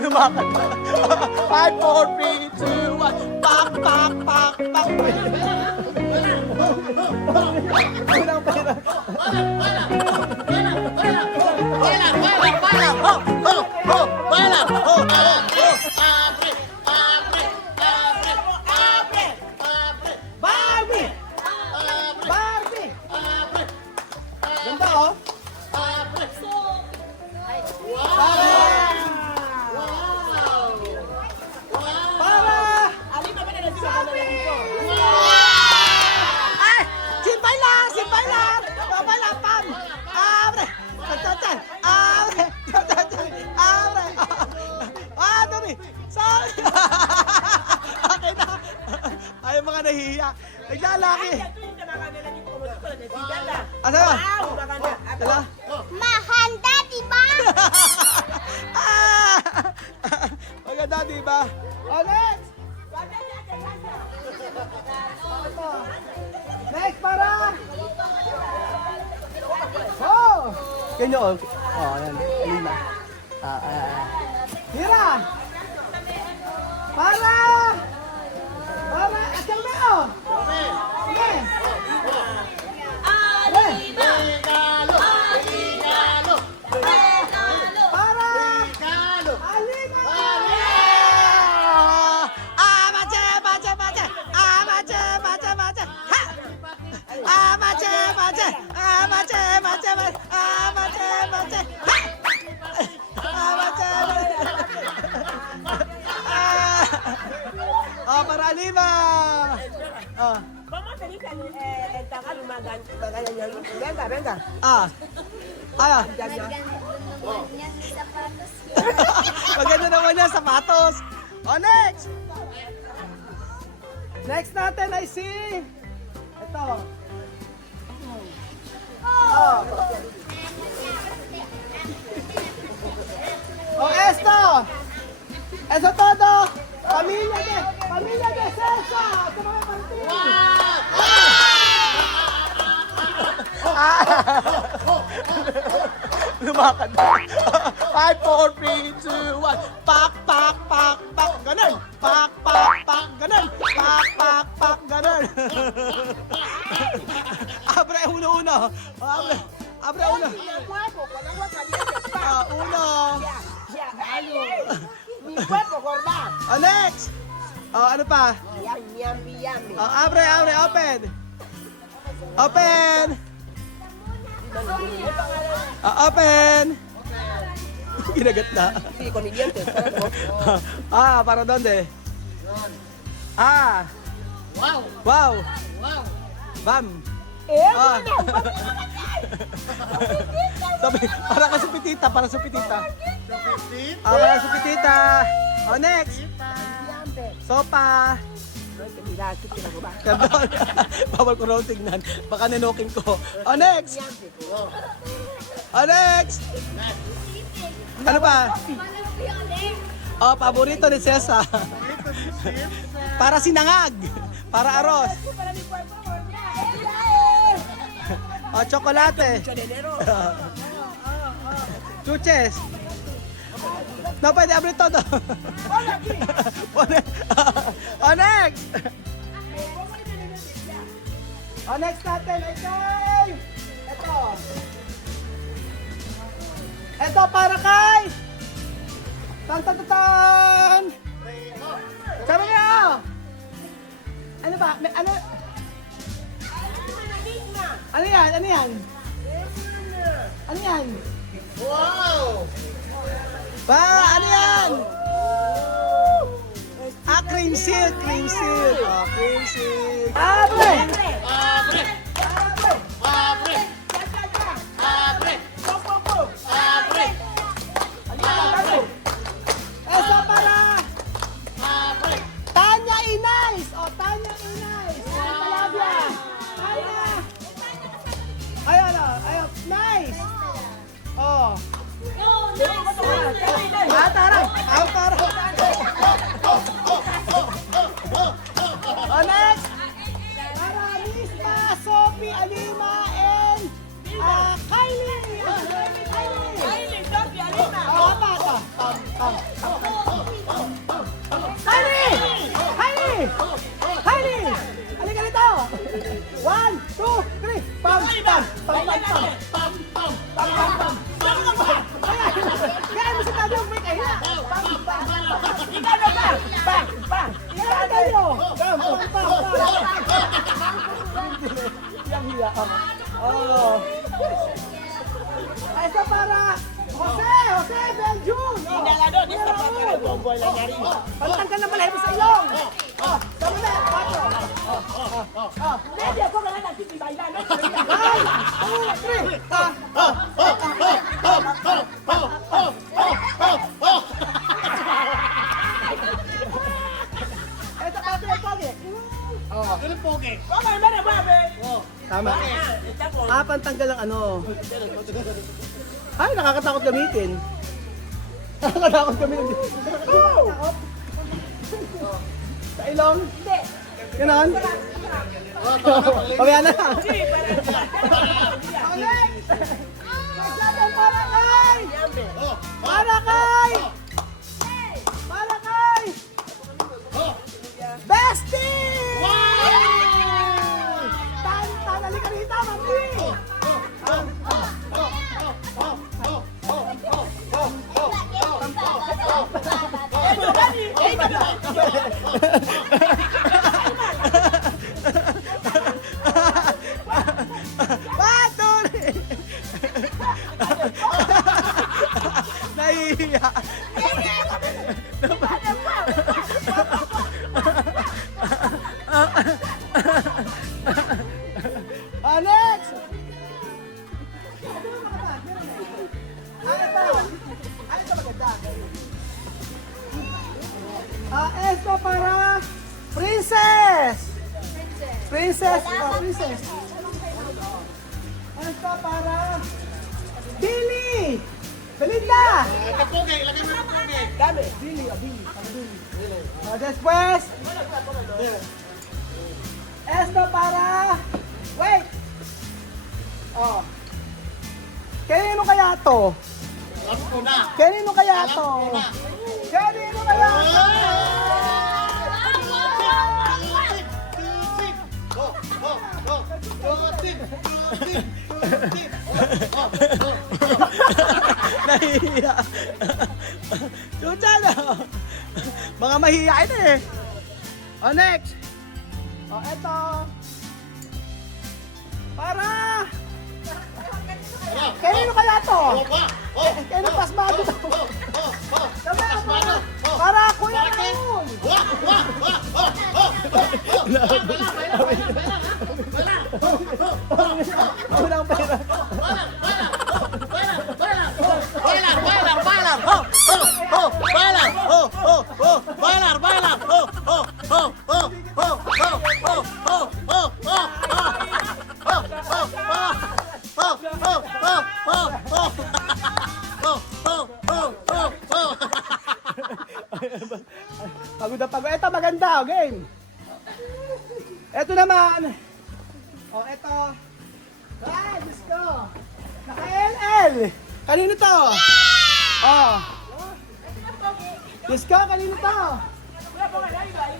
Lumakad na. 5, 4, 3, 2, 1. Pak, pak, pak, pak. Unang pera. Barbie! Barbie! Ganda oh. Ay! Simpay lang! Simpay lang! Simpay lang! Pam! Abre! Tatan! Abre! Tatan! Abre! Ah! Dami! Sorry! Okay na! Ay, mga nahihiya. Naglalaki! Asa ba? Tala? Mahanda, diba? Ah! Maganda, diba? Oh, next! Next, para! Oh! Ganyan, oh. Oh, ayan. Alina. Hira! Para! Para! Asal na, oh! Sige! Para! Alina! Ah, mache, mache, mache! Ah, mache, mache, mache! Ha! Ah, mache, mache! Ah, mache, mache, mache! Ah, mache, mache! Ha! Ah, mache, mache! Ah! Oh, para Alima! Oh. ¿Cómo se dice el tagalo Venga, venga. Ah. Ah. Maganda naman yan, sapatos. Oh, next! Next natin ay si... Ito. Oh. Oh, esto. Eso todo. Familia de Cesa. Ito mga partido. Lumakad na. 5, 4, 3, 2, 1. Pak, pak, pak, pak. Ganun. Pak, pak, pak. Ganun. Pak, pak, pak. Ganun. Abre, uno. Abre, uno. Uno. Mi cuerpo, gorda. Oh, next. Oh, ano pa? Yummy. Abre, open. Open. Open. Ginagat na. Sí, con mis dientes. Para donde? Wow. Bam. Sabi, para ka sa pitita, para sa pitita. Para sa pitita. Oh, next. Sopa. Bawal ko raw tignan. Baka nanoking ko. Oh, next. Ano pa? Oh, paborito ni Cesa. Para sinangag. Para arroz. Oh, chocolate. Chuches. No, pwede abrir todo. Oh, next. Oh, next natin. Ito para kay. Tan. Sabi niyo. Ano ba? Ano? Ano yan? Wow! Ano yan? Cream silk. Oh, cream silk. Abre! Esa para Tanya Inais. Tanya Inais. Talabia. Tanya. Ayun. Nice. Oh. Tarang. Next. Para Lista, Sophie, Alima, and Kyle. 1, 2, 3. Pam, pam, pam, pam, pam. Pam, pam, pam, pam, pam. Kaya mo sa tabi yung break. Ayun na. Pam, pam, pam. Ikaw na ba? Pam, pam. Ikaw na kayo. Pam, pam, pam, pam. Yang hiya ka. Oh. Esa para Jose Belgium. Hindi na doon, isa pa para tomboy lang na rin. Pantanggal na malayo sa ilong. Tama na, 4. Hindi ako nga nagtitibay na. 1, 2, 3. Ito pa ito pogi. Okay, mana babe? Tama. Pantanggal ang ano. Ay, nakakatakot gamitin. Nakakatakot gamitin. Sa ilong? Hindi. Ganon? Pamaya na. Marakay! Marakay! Marakay! Bestie! Tanali ka rito, mami! Patuloy! Nahihiya! Next! Ano ito maganda? Esto para Princess! Princess! Princess! Esto para Billy! Belinda! Dami. Billy. Después. Esto para... Wait! Oh. Kanino kaya to? Kanino kaya to? Kanino kaya to? Nahihiya. Chucha na. Mga mahihiyain eh. Oh, next. Oh, eto. Para. Kanino kaya to? Kanino pasmado to? Para Kuya Raul. Unang pera. Pagod na pagod. Ito maganda, game. Ito naman. Oh, ito. Ay, Diyos ko. Naka-LL. Kanino to? Oh. Diyos ko, kanino to?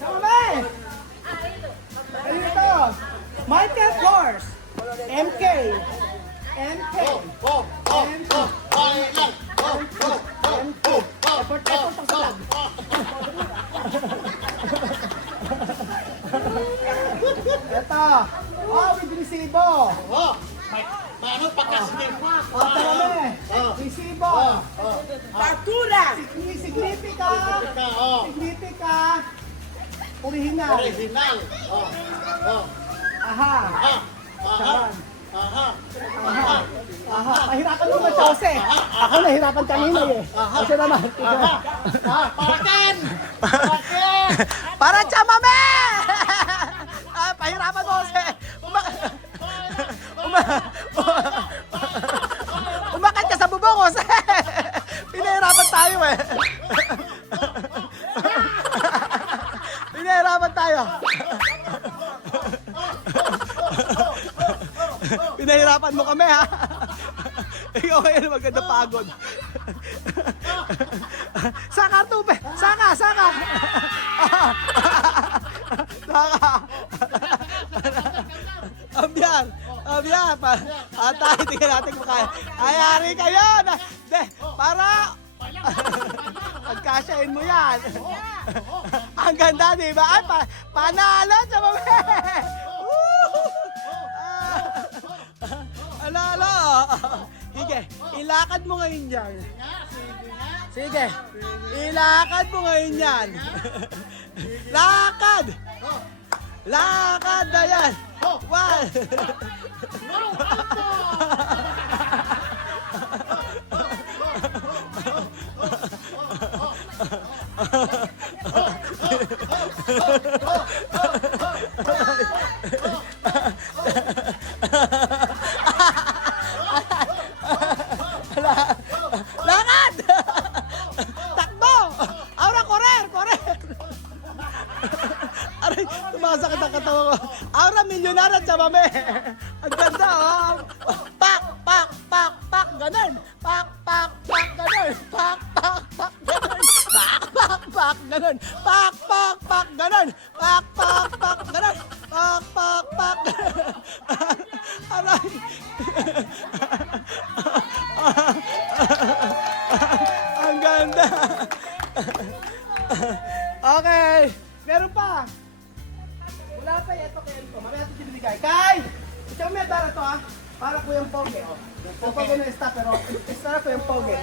Sama ba eh? Kanino to? Michael Kors. MK. MK. MK. Effort ang salag. Ito. Oh, with resibo. Paano pagka-stigma? Oh, tama eh. Resibo. Factura. Significa. Significa. Original. Original. Aha. Charan. Aha. Aha. Mahirapan mo na, Jose. Ako nahirapan kanina eh. Kasi naman. Parakan! Para chamame! Pahirapan mo, Jose. Umakat ka sa bubong, Jose. Pinahirapan tayo eh. Pinahirapan tayo. Pinahirapan mo kami ha. Ikaw ngayon maganda pagod. Saka tupe. Saka. Saka. Biar. Biar. Tayo, tingnan natin kung kaya. Ayari kayo. Para pagkasyahin mo yan. Ang ganda, di ba? Ay, panalo sa mami. Alala. Sige, ilakad mo ngayon yan. Sige, ilakad mo ngayon yan. Lakad! Lakad na yan! One! Lakad! Takbo! Aura, correr! Aray, tumasakit ang katawan ko. Aura, milyonarya at mami. Ang ganda, oh. Pak! Ganun. Pak! Ganun. Pak! Ganun. Pak! Ganun. Pak! Ganun. Pak! Ganun. Pak! Aray. Ang ganda. Okay. Meron pa. Wala pa ito kayo ito. Mamaya ito sinibigay. Kay! Ito may para to ha. Para po yung pogi. Oh. Yung pogi na stop pero stop po yung pogi.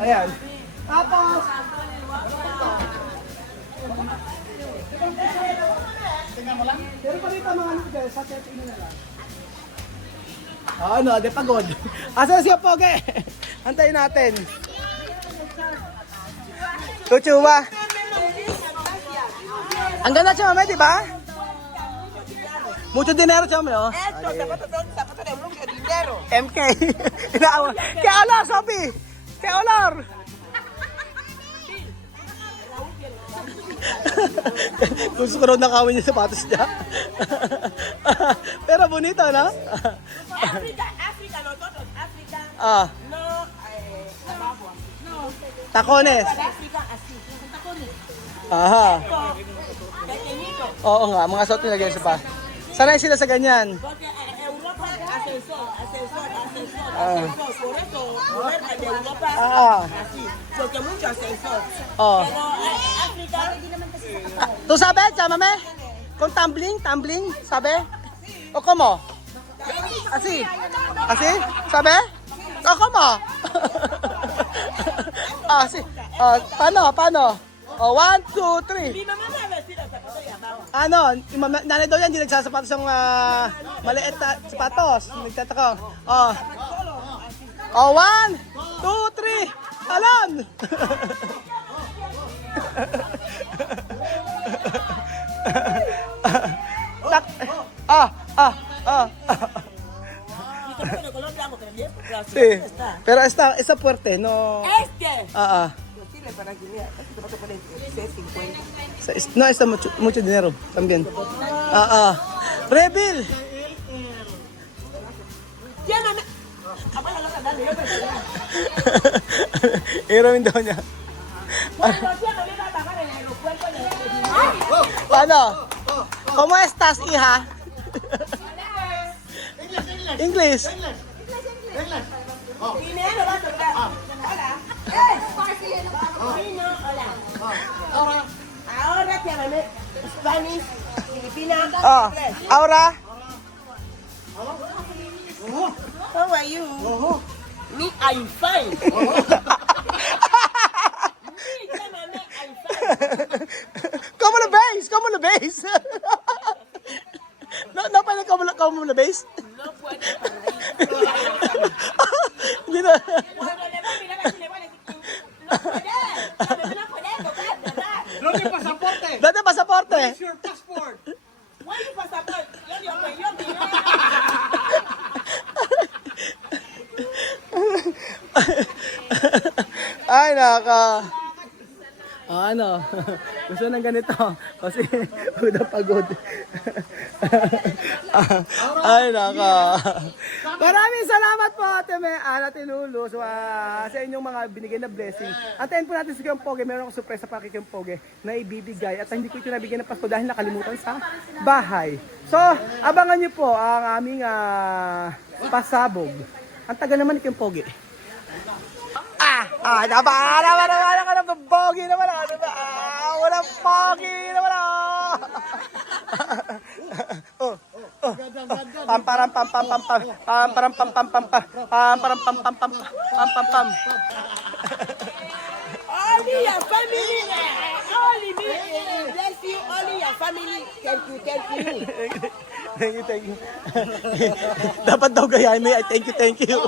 Ayan. Tapos. Tingnan mo lang. Meron pa rito mga ano guys. Sa set na lang. Ano, de pagod. Asa siya pogi? Antayin natin. Tuchuwa. Ang ganda siya mami, di ba? Mucho dinero siya mami, oh. Zapato de mucho dinero. MK. Inaawa. Kaya olor, Sophie! Kaya olor! Gusto ko raw nakawin yung sapatos niya. Pero bonito, no? África, nosotros, África, Ah, no, abajo. tacones. África, así, tacones. Aha. Pequeñito. Oo nga, mga suot nila ganyan pa. Sanay sila sa ganyan. Porque Europa, ascensor. Ah. Por eso, mujer de Europa, Ah. así. Porque mucho ascensor. Oh. Pero África, Tu sabe, llámame. Con tumbling, sabe? O como? Así. Así? Sabe? O como? Así. Paano? O, 1, 2, 3. mi mamá me vestía de zapato de abajo. Ano, nanay daw yan, hindi nagsasapatos ng maliit na sapatos. Nagtataka. Oh. Oh, 1, 2, 3. Talon! Y con de color blanco, que bien, pero Sí. está. Pero está fuerte, no. Este. Ah. Pues sirve para que vea. Este zapato por 50. No, está mucho dinero también. Reveal. Llámame. Abuela, no te dale, yo prefiero. Iramin daw niya. Cuando ya me iba a bajar en el aeropuerto, le dije, Paano? ¿Cómo estás, hija? English. dinero va a tocar. Hola. Sí, no, hola. Ahora llámame. Spanish, Filipina, inglés. Aura. How are you? Me, I'm fine. Me, llámame, I'm fine. ¿Cómo lo ves? No pwede cómo lo ves? No puede parar. Hindi na. Cuando le va a mirar así, le va a decir, no puede. No puede tocar, ¿verdad? Look yung pasaporte. Dati pasaporte. Where's your passport? Why you passport? Yo, Ay, naka. Ano? Gusto ng ganito. Kasi pagod. Ay, naka. Maraming salamat po, Ate Mean, Ate Lulu, sa inyong mga binigay na blessing. Antayin po natin si Kuya Pogi. Meron akong surprise sa Kuya Pogi na ibibigay. At hindi ko ito nabigyan ng Pasko dahil nakalimutan sa bahay. So, abangan niyo po ang aming pasabog. Ang tagal naman ni Kuya Pogi. Naman, Pogi naman ako, diba? Walang Pogi naman ako. Pamparam pam pam pam pam pamparam pam pam pam pam pamparam pam pam pam pam pam. Only your family. Only me. Bless you. Only your family. Thank you. Thank you. Dapat daw gayahin mo, thank you.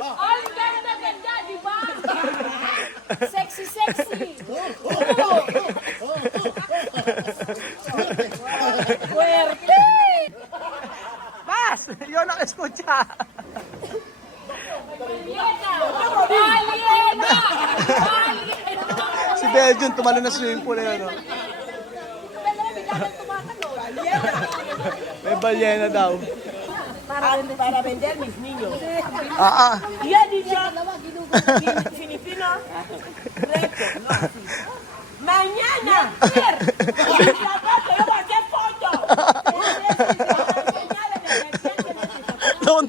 Only ganda, di ba? Sexy. Fuerte. Bas, yun ang eskucha. Si Belgium tumalo na swimming pool na yun. No? May balyena daw. Para vender mis niños. Ya dicho. Filipino. Reto. Mañana.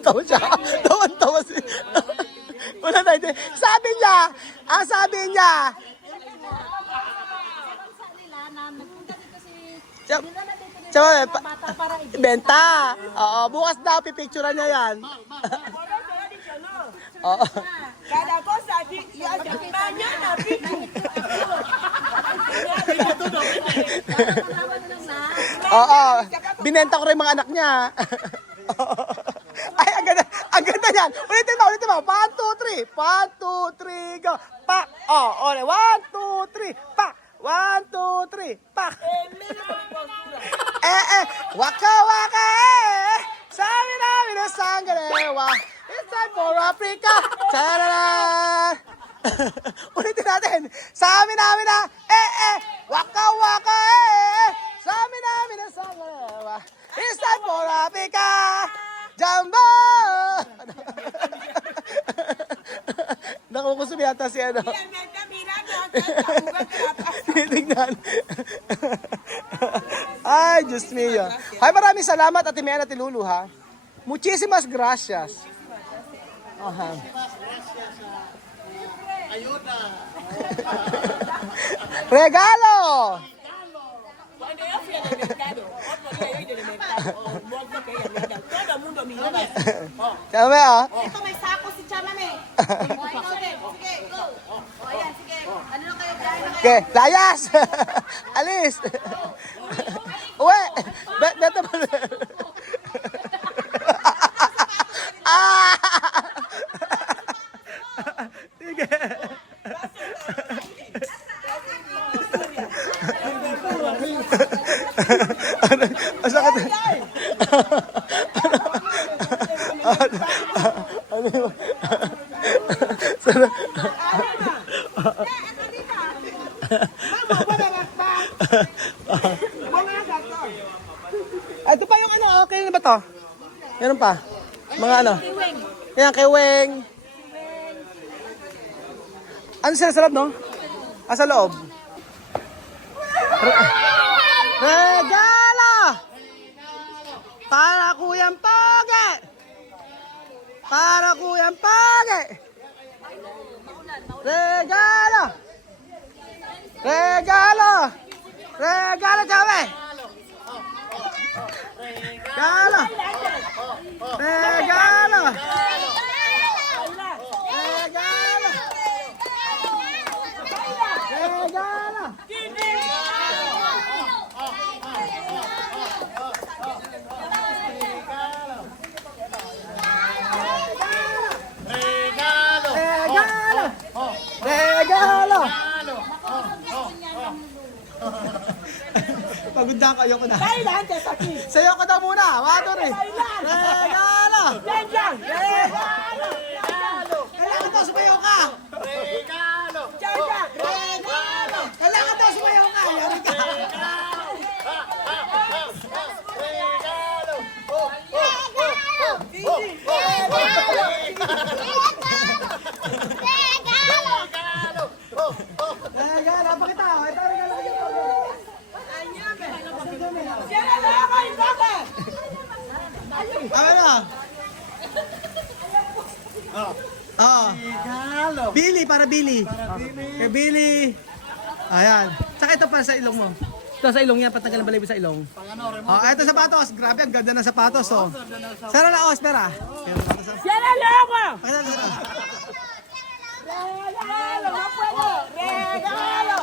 Tawa siya. Tawa si... Wala tayo. Sabi niya, benta. Oo, bukas daw pipicturean niya yan. Oo. Cada cosa mañana pichu. Oo. Binenta ko rin mga anak niya. Ay, ang ganda yan. Ulitin mo. 1, 2, 3. 1, 2, 3, go. Pak. Oh, ole. 1, 2, 3. Pak. 1, 2, 3. Pak. Waka waka Sabi namin ang sanggarewa. It's time for Africa. Tararan. Ulitin natin. Sabi namin na waka waka Sabi namin ang sanggarewa. It's time for Africa. Jumbo! Nakukusum yata si ano. Tignan. Ay, Diyos mio. Ay, maraming salamat, Ate Mean, Ate Lulu, ha? Muchísimas gracias. Aha. Regalo! Cuando yo fui al mercado, otro día yo iba al mercado, bolsa que ella me da, todo el mundo miraba. Chame, ah. Ito may sako si Chamame. Sige, go. O, ayan, sige. Ano na kayo? Biyahe na kayo. Okay, layas! Alis! Uwe! Beto mo. Sige. Ang sakit. Ano yun? Ito pa yung ano, okay na ba to? Meron pa? Mga ano? Yan, kay Weng. Ano sila sarap, no? Sa loob. Regalo! Para Kuyang Pogi! Para Kuyang Pogi! Regalo! Regalo! Regalo, Chame! Regalo! Regalo! Regalo! Regalo! Regalo! Regalo! Pagod na ako, ayoko na. Bailan, aquí. Sayo ko daw muna. Wato rin. Regalo! Yan. Kailangan daw sumayaw ka. Yan. Kailangan daw sumayaw ka. Yari ka. Ano? Oh. Regalo. Billy, para Billy. Kay Billy. Ayan. Tsaka ito para sa ilong mo. Ito sa ilong yan, patanggal ang balahibo sa ilong. Oh, ito sapatos. Grabe, ang ganda ng sapatos, oh. Sara na, oh, espera. Yan ang loko! Pakita na sara. Regalo! No puedo! Regalo!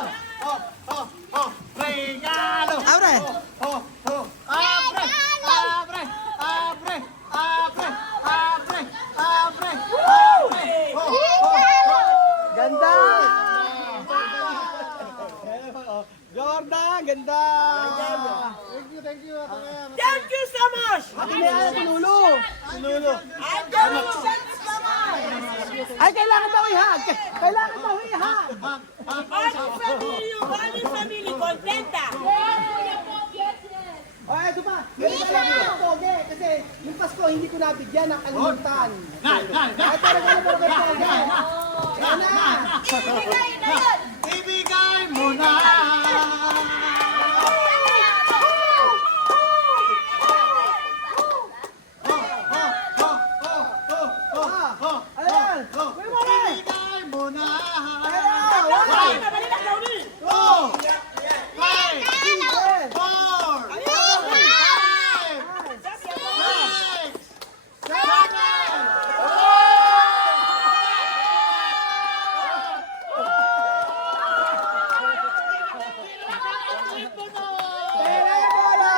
Regalo. Abre. Abre. Abre. Abre. Abre. Abre. Abre. Ganda! Jordan, ganda! Thank you. Thank you so much! Ate Liana, Tunulo. Lulu. And thank you so much! Ay, kailangan daw ihag. Kailangan daw ihag. All the family contenta. O, ito pa. Pogi, kasi yung Pasko hindi ko nabigyan ng kalimutan. Ay, talaga na talaga pogi. Ayan na. Ibigay na yun! Ibigay mo na. Ayan. Uy, mali. Ibigay mo na. Ayan. Two. Five. Ayan. Four. Five. Six. Seven. Pera yung bola.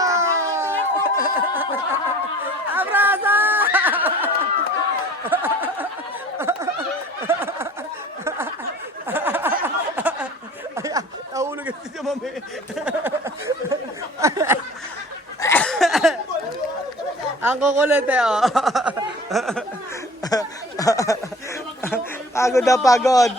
Abraza. Ayan, nahulog ito si mami. Ang kukulit eh, oh. Pagod na pagod.